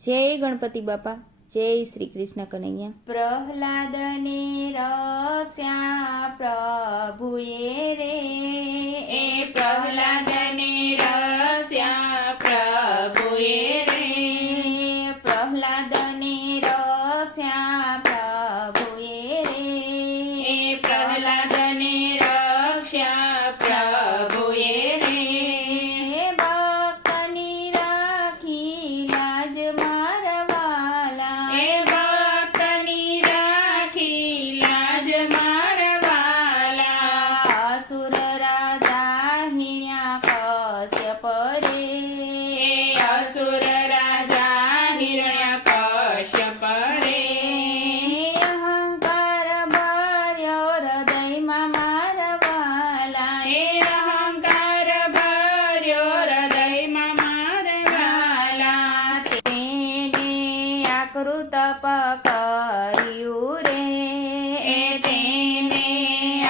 જય ગણપતિ બાપા, જય શ્રી કૃષ્ણ કનૈયા। પ્રહલાદને રક્ષા પ્રભુએ રે, એ પ્રહલાદને રક્ષા પ્રભુએ રે, પ્રહલાદને રક્ષા પ્રભુએ રે, એ પ્રહલાદને રક્ષા પ્રભુએ રે, ભક્તની રાખી લાજ મારવાલા, એ ભક્તની રાખી લાજ મારવાલા, અસુર રાજા હિણ્યા કશ્યપ રે, એ અસુર રાજા હિરણ્યકશ્યપ રે, અહંકાર ભર્યો હૃદયમાં મારવાલા, એ અહંકાર ભર્યો હૃદયમાં મારવાલા, તેને આકૃત પકડ્યું રે, એ તેને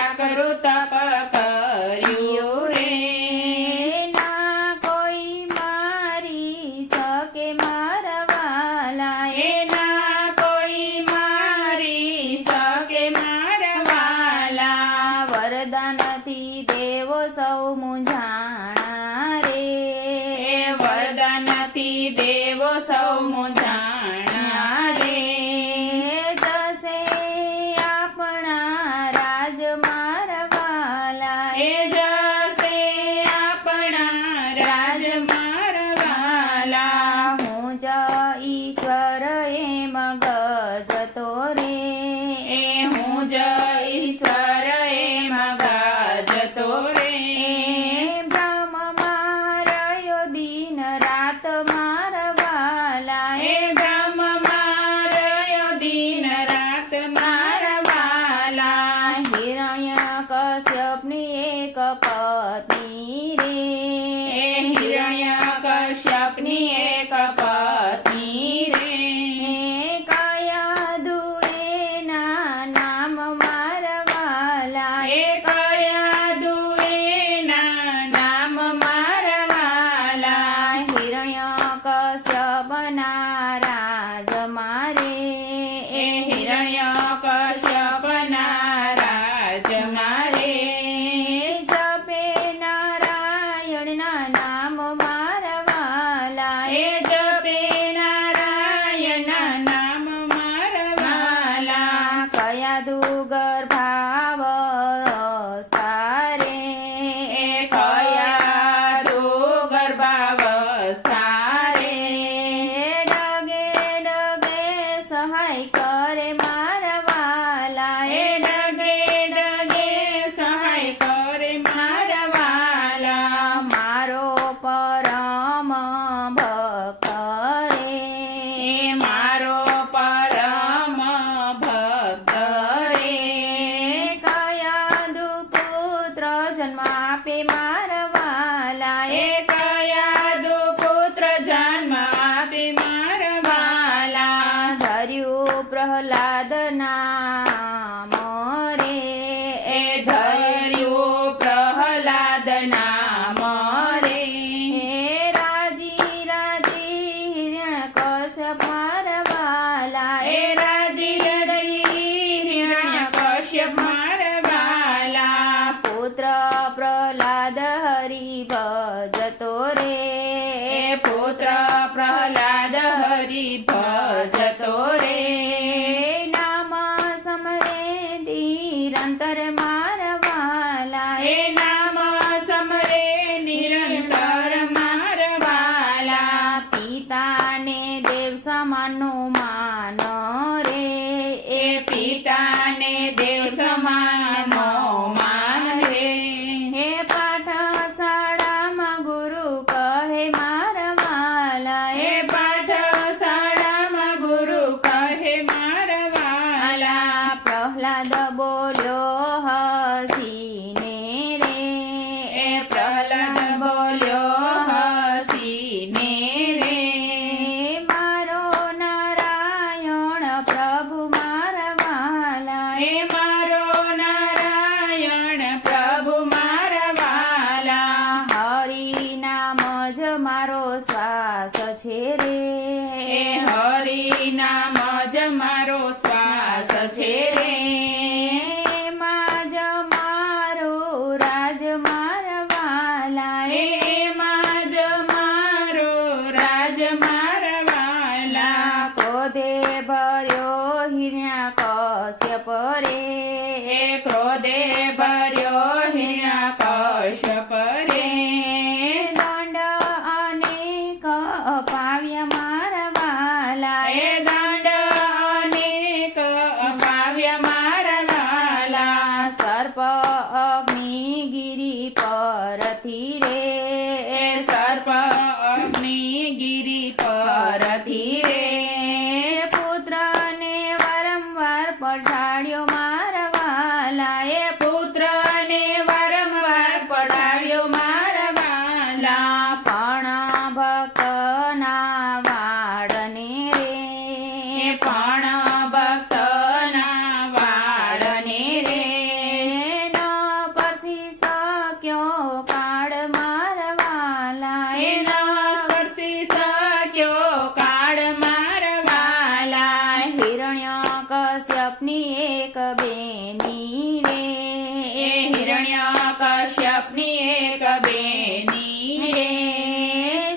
આકૃત પકડ્યું રે, ના કોઈ મારી શકે મારવાલા, એના કોઈ મારી શકે મારવાલા, વરદાનથી દેવો સૌ મૂંઝાણા રે, એ વરદાનથી દેવો સૌ મૂંઝાણા રે, જશે આપણા રાજ મારવાલા, એ જશે આપણા રાજ મારવાલા, હું જ ઈશ્વર એમ ગજતો રે, એ હું જ ઈશ્વર એમ ગાજતો રે, બ્રહ્મ માર્યો દિન રાત મારવાલા, એ બ્રહ્મ માર્યો દિન રાત મારવાલા, હિરણ્ય કશ્યપની એક પત્ની રે, એ હિરણ્યકશ્યપની એક પત્ની રે, કયા દુએના નામ મારવાલા, એ કયા દુએના નામ મારવાલા, હિરણ્ય કશ્યપના રાજ મારે, એ હિરણ્યકશ્યપના રાજ મારે, જપે નારાયણના નામ મારવાલા, એ જપે નારાયણના નામ મારવાલા, કયા દુર્ગર્ભાવ સારે, એ કયા દુર્ગર્ભાવસ્થા રે, ડગે ડગે સહાય કરે મારવાલા, એ ડગે ડગે સહાય કરે મારવાલા, મારો પરમ ભક્ત રે, એ મારો પરમ ભક્ત રે, કયા દુપુત્ર જન્મ આપે મારવાલા, એ કયા દુપુત્ર જન્મ આપે મારવાલા, ધર્યું પ્રહલાદ નામ રે, એ ધર્યું પ્રહલાદ નામ રે, રાજી રાજી કશ્યપ મારવાલા, એ રાજી હિરણ્યકશ્યપ મારવાલા, પુત્ર પ્રહલાદ હરિ ભજતો રે, એ પુત્ર પ્રહલાદ હરિ ભજતો રે, નામ સમરે નિરંતર મારવાલા, એ નામ સમરે નિરંતર મારવાલા, પિતાને દેવ સમાનનું માન રે, એ પિતાને દેવ સમાનનો માન રે, હે પાઠશાળામાં ગુરુ કહે મારવાલા, એ પાઠશાળામાં ગુરુ મારા વાલા એમાં જ મારો રાજ મારા વાલા ક્રોધે ભર્યો હિરણ્યા કશ્યપ રે ક્રોધે ભર્યો હિરણ્યકશ્યપ રે દંડ અનેક અપાવ્યા મારા વાલા એ દંડ અનેક અપાવ્યા મારા લાલા સર્પ અગ્નિગિરી પરથી રે સર્પ અગ્નિગિરી પરથી રે પુત્રને વારંવાર પઢાડ્યો મારા વાલા પુત્રને વારંવાર પઢાવ્યો મારા વાલા પણ ભક્તના વાળને રે પણ ભક્તના વાળને રે ન પરસી શક્યો કાળ મારા વાલા ન સ્પર્શી શક્યો કાળ મારા વાલા હિરણ્યકશ્યપની એક બેની રે હિરણ્યકશ્યપની એક બેની રે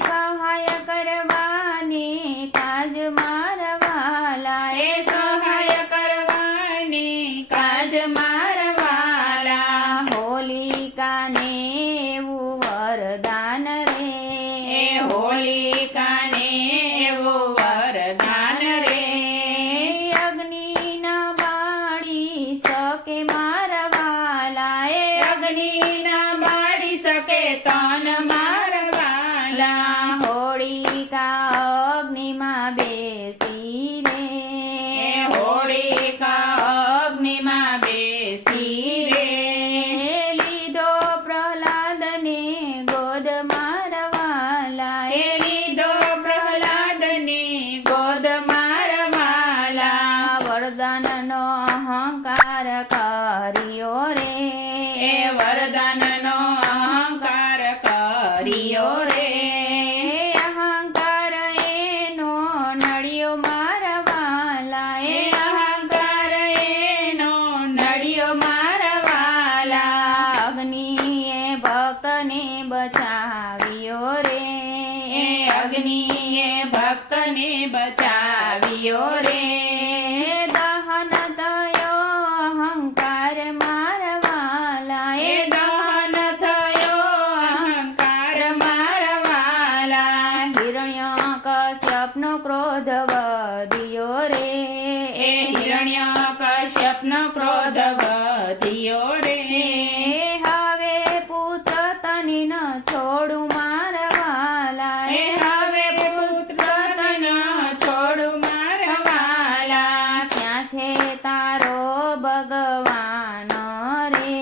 સહાય કરવાની કાજ મારા વાલા સહાય કરવાની કાજ મારા વાલા હોલિકાને એવું વરદાન રે હોલિકાને એવું વરદાન રે અગ્નિના બાળી શકે મારા વાલા અગ્નિના બાળી શકે તન મારા વાલા હોળિકા અગ્નિમાં બેસી રે હોળિકા અગ્નિમાં બેસી રે લીધો પ્રહલાદને ગોદ મારા વાલા લીધો પ્રહલાદને ગોદ મારા વાલા વરદાનનો અહંકાર કર્યો રે વરદાનનો અહંકાર કર્યો રે અહંકાર એનો નડિયો મારા વાલા અહંકાર એનો નડિયો મારા વાલા અગ્નિએ ભક્તને બચાવ્યો રે અગ્નિએ ભક્તને બચાવ્યો રે દહન થયો અહંકાર મારા વાલા દહન થયો અહંકાર મારા વાલા હિરણ્યકશ્યપનો ક્રોધ વધ્યો રે હિરણ્યકશ્યપનો ક્રોધ વધ્યો રે હવે પુત્ર તની ન છોડું મારા વાલા હવે પુત્ર તન છોડું મારા વાલા ક્યાં છે તારો ભગવાન રે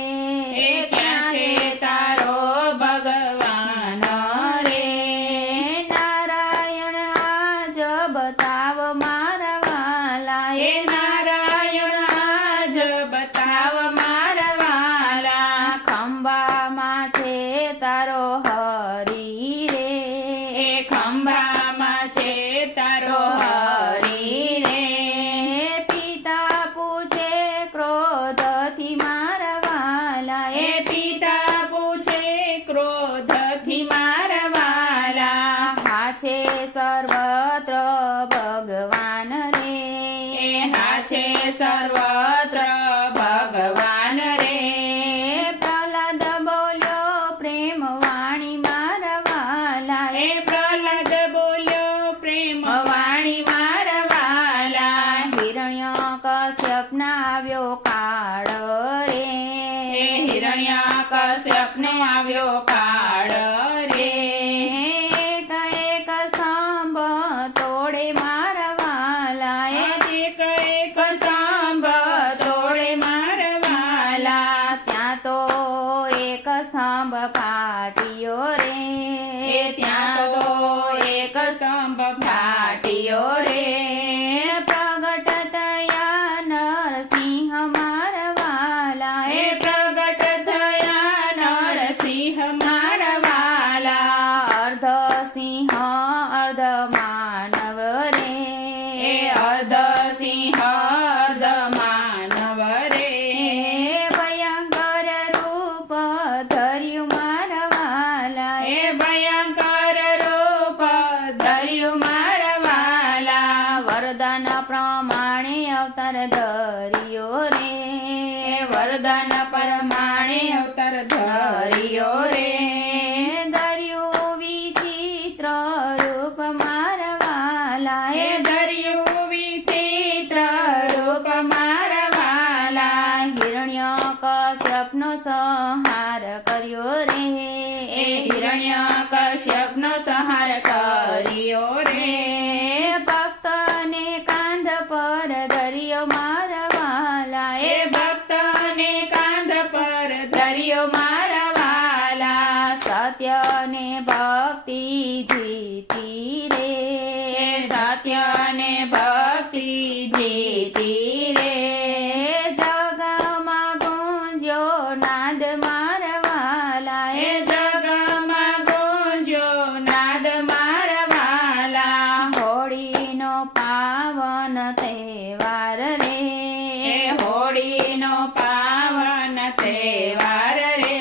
ક્યાં છે તારો ભગવાન રે નારાયણ આજ બતાવ મારા વાલા નારાયણ આજ બતાવ મારા વાલા ખંભામાં છે તારો હરી રે ખંભામાં છે તારો હરી રે પિતા પૂછે ક્રોધથી મારા વાલા પિતા પૂછે ક્રોધથી મારા વાલા હા છે સર્વત્ર ભગવાન રે હા છે સર્વત્ર ભગવાન રે પ્રહલાદ બોલ્યો પ્રેમ વાણી મારા વાલા પ્રહલાદ બોલ્યો પ્રેમ વાણી મારા વાલા હિરણ્યકશ્યપના આવ્યો કાળ રે હિરણ્યકશ્યપને આવ્યો કાળ રે એક એક સ્તંભ તોડે મારા વાલા એક એક સાંભ તોડે મારા વાલા ત્યાં તો એક સ્તંભ ફાટ્યો રે ત્યાં તો એક સ્તંભ ફાટ્યો રે પ્રગટ થયા નરસિંહ મારા વાલા પ્રગટ થયા નરસિંહ મારા વાલા અર્ધ સિંહ અર્ધ માનવ રે અર્ધ સિંહ અર્ધ માનવ રે ભયંકર રૂપ ધર્યું હિરણ્યકશ્યપનો સંહાર કર્યો રે ભક્તને કાંધ પર ધર્યો મારા વાલા એ ભક્તને કાંધ પર ધર્યો મારા વાલા સત્યને ભક્તિ જીતી રે સત્યને ભક્તિ જીતી રે જગમાં ગુંજ્યો નાદ મારા વાલા એ જગમાં ગુંજ્યો નાદ મારા વાલા હોળીનો પાવન તહેવાર રે એ હોળીનો પાવન તહેવાર રે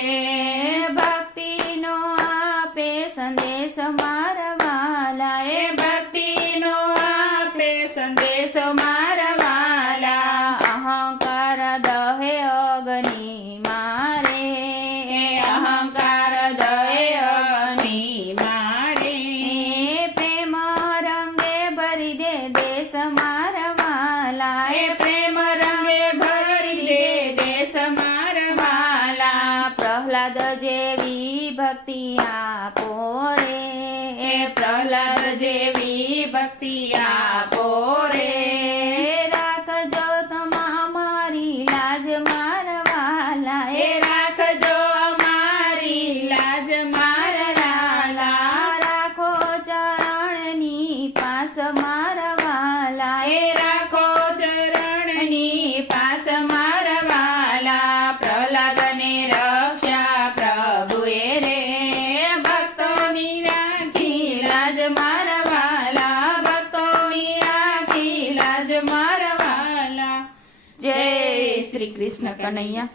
ભક્તિનો આપે સંદેશ મારા વાલા એ ભક્તિનો આપે સંદેશ મારા વાલા અહંકાર દહે અગ્નિ મારે એ અહંકાર દહે અગ્નિ મારે પ્રેમ રંગે ભરી દે દેશ મારા વાલા એ પ્રેમ રંગે ભરી દે દેશ મારા વાલા પ્રહલાદ જેવી ભક્તિ આપો રે એ પ્રહલાદ જેવી ભક્તિ આપો રે રાખજો તમા મારી લાજ મારા વાલા એ રાખજો અમારી લાજ મારા લાલા રાખો ચરણની પાસ મારા વાલા એ રાખો ચરણની પાસ મારા વાલા પ્રહલાદને રક્ષા પ્રભુએ રે ભક્તોની રાખી લાજ મારા વાલા ભક્તોની રાખી લાજ મારા વાલા જય શ્રી કૃષ્ણ કનૈયા